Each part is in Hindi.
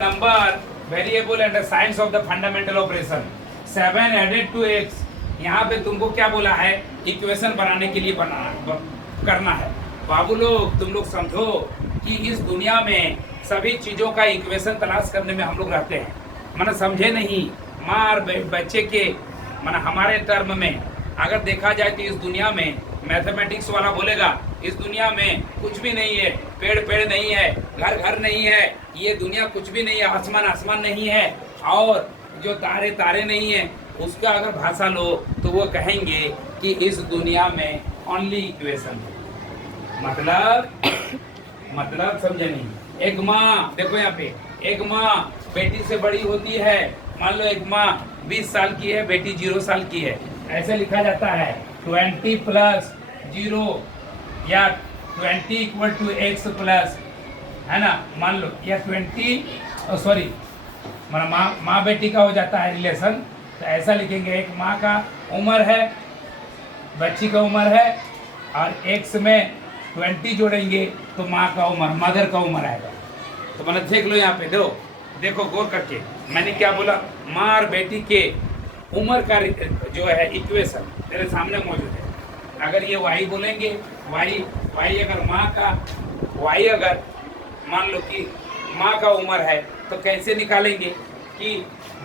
Number variable and science of the fundamental operation 7 added to x। यहाँ पे तुमको क्या बोला है, इक्वेशन बनाने के लिए करना है। बाबू लोग तुम लोग समझो कि इस दुनिया में सभी चीजों का इक्वेशन तलाश करने में हम लोग रहते हैं। मैंने समझे नहीं, माँ और बच्चे के मैंने हमारे टर्म में अगर देखा जाए तो इस दुनिया में मैथमेटिक्स वाला बोलेगा इस दुनिया में कुछ भी नहीं है, पेड़ पेड़ नहीं है, घर घर नहीं है, ये दुनिया कुछ भी नहीं है, आसमान आसमान नहीं है, और जो तारे तारे नहीं है। उसका अगर भाषा लो तो वो कहेंगे कि इस दुनिया में ओनली इक्वेशन है। मतलब समझे नहीं। एक माँ, देखो यहाँ पे, एक माँ बेटी से बड़ी होती है। मान लो एक माँ 20 साल की है, बेटी 0 साल की है। ऐसे लिखा जाता है 20 प्लस 0 या 20 इक्वल टू x प्लस, है ना, मान लो, या 20 सॉरी माँ बेटी का हो जाता है रिलेशन। तो ऐसा लिखेंगे, एक माँ का उम्र है, बच्ची का उम्र है, और x में 20 जोड़ेंगे तो माँ का उम्र, मदर का उम्र आएगा। तो मैंने देख लो यहाँ पे, देखो गौर करके मैंने क्या बोला, माँ और बेटी के उम्र का जो है इक्वेशन तेरे सामने मौजूद है। अगर ये y बोलेंगे, y अगर माँ का, y अगर मान लो कि माँ का उम्र है तो कैसे निकालेंगे कि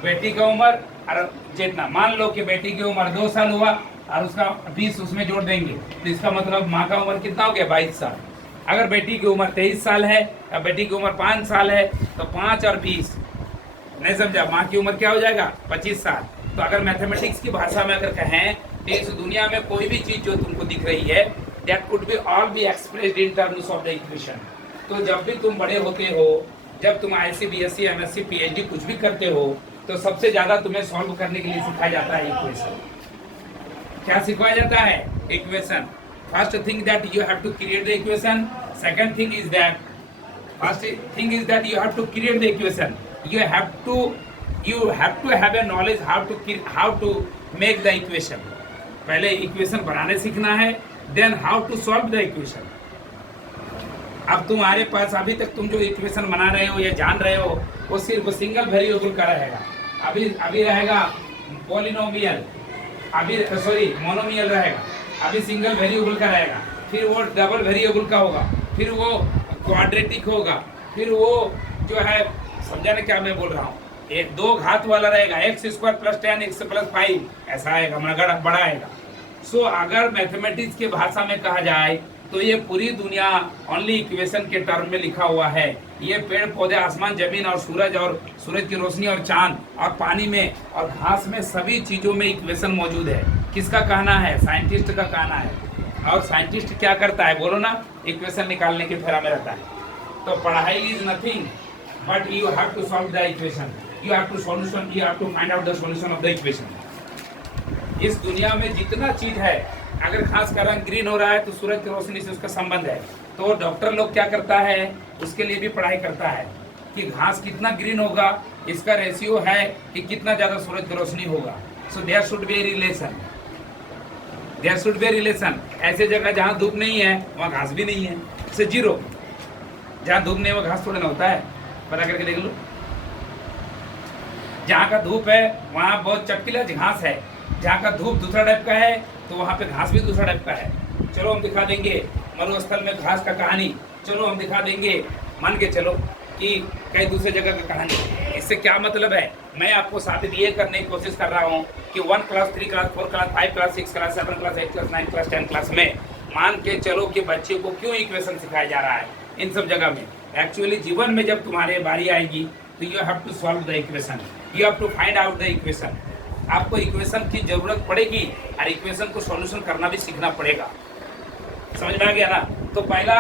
बेटी का उम्र, और जितना मान लो कि बेटी की उम्र 2 साल हुआ और उसका 20 उसमें जोड़ देंगे तो इसका मतलब माँ का उम्र कितना हो गया, 22 साल। अगर बेटी की उम्र 23 साल है या बेटी की उम्र 5 साल है तो 5 और 20, नहीं समझा, माँ की उम्र क्या हो जाएगा, 25 साल। तो अगर मैथमेटिक्स की भाषा में अगर कहें तो इस दुनिया में कोई भी चीज जो तुमको दिख रही है that could be all be expressed in terms of the equation. तो जब भी तुम बड़े होते हो, जब तुम IC BSc MSc PhD कुछ भी करते हो तो सबसे ज्यादा तुम्हें सॉल्व करने के लिए सिखाया जाता है इक्वेशन। क्या सिखाया जाता है, equation. First thing that you have to create the equation, second thing is that, first thing is that you have to create the equation, you have to have a knowledge how to make the equation। पहले इक्वेशन बनाने सीखना है, then how to solve the equation। अब तुम्हारे पास अभी तक तुम जो इक्वेशन बना रहे हो या जान रहे हो वो सिर्फ सिंगल वेरिएबल का रहेगा। अभी रहेगा पॉलिनोमियल, अभी सॉरी मोनोमियल रहेगा, अभी सिंगल वेरिएबल का रहेगा, फिर वो डबल वेरिएबल का होगा, फिर वो क्वाड्रेटिक होगा, फिर वो जो है, समझा ना क्या मैं बोल रहा हूँ, एक 2 घात वाला रहेगा, x² + 10x + 5 ऐसा आएगा, मतलब बड़ा आएगा। सो अगर मैथमेटिक्स की भाषा में कहा जाए तो ये पूरी दुनिया ओनली इक्वेशन के टर्म में लिखा हुआ है। ये पेड़ पौधे, आसमान जमीन और सूरज की रोशनी और चांद और पानी में और घास में सभी चीजों में इक्वेशन मौजूद है। किसका कहना है, साइंटिस्ट का कहना है। और साइंटिस्ट क्या करता है, बोलो ना, इक्वेशन निकालने के फेरा में रहता है। तो पढ़ाई is nothing but you have to solve the equation, you have to find out the solution of the equation। इस दुनिया में जितना चीज है, अगर घास का रंग ग्रीन हो रहा है तो सूरज की रोशनी से उसका संबंध है। तो डॉक्टर लोग क्या करता है, उसके लिए भी पढ़ाई करता है कि घास कितना ग्रीन होगा, इसका रेशियो है कि कितना ज्यादा सूरज की रोशनी होगा। So there should be relation. ऐसे जगह जहाँ धूप नहीं है वहाँ घास भी नहीं है, से 0। जहाँ धूप नहीं है वहाँ घास थोड़ा ना होता है, पता करके देख लो। जहाँ का धूप है वहाँ बहुत चटकीला घास है, जहाँ का धूप दूसरा टाइप का है तो वहाँ पे घास भी दूसरा टाइप का है। चलो हम दिखा देंगे मरुस्थल में घास का कहानी, चलो हम दिखा देंगे, मान के चलो कि कई दूसरे जगह का कहानी। इससे क्या मतलब है, मैं आपको साबित ये करने की कोशिश कर रहा हूँ कि 1 class 3 class 4 class 5 class 6 class 7 class 8 class 9 class 10 class में मान के चलो कि बच्चे को क्यों इक्वेशन सिखाया जा रहा है इन सब जगह में। एक्चुअली जीवन में जब तुम्हारे बारी आएगी तो you have to solve the equation, you have to find out the equation. आपको इक्वेशन की जरूरत पड़ेगी और इक्वेशन को सॉल्यूशन करना भी सीखना पड़ेगा। समझ में आ गया ना। तो पहला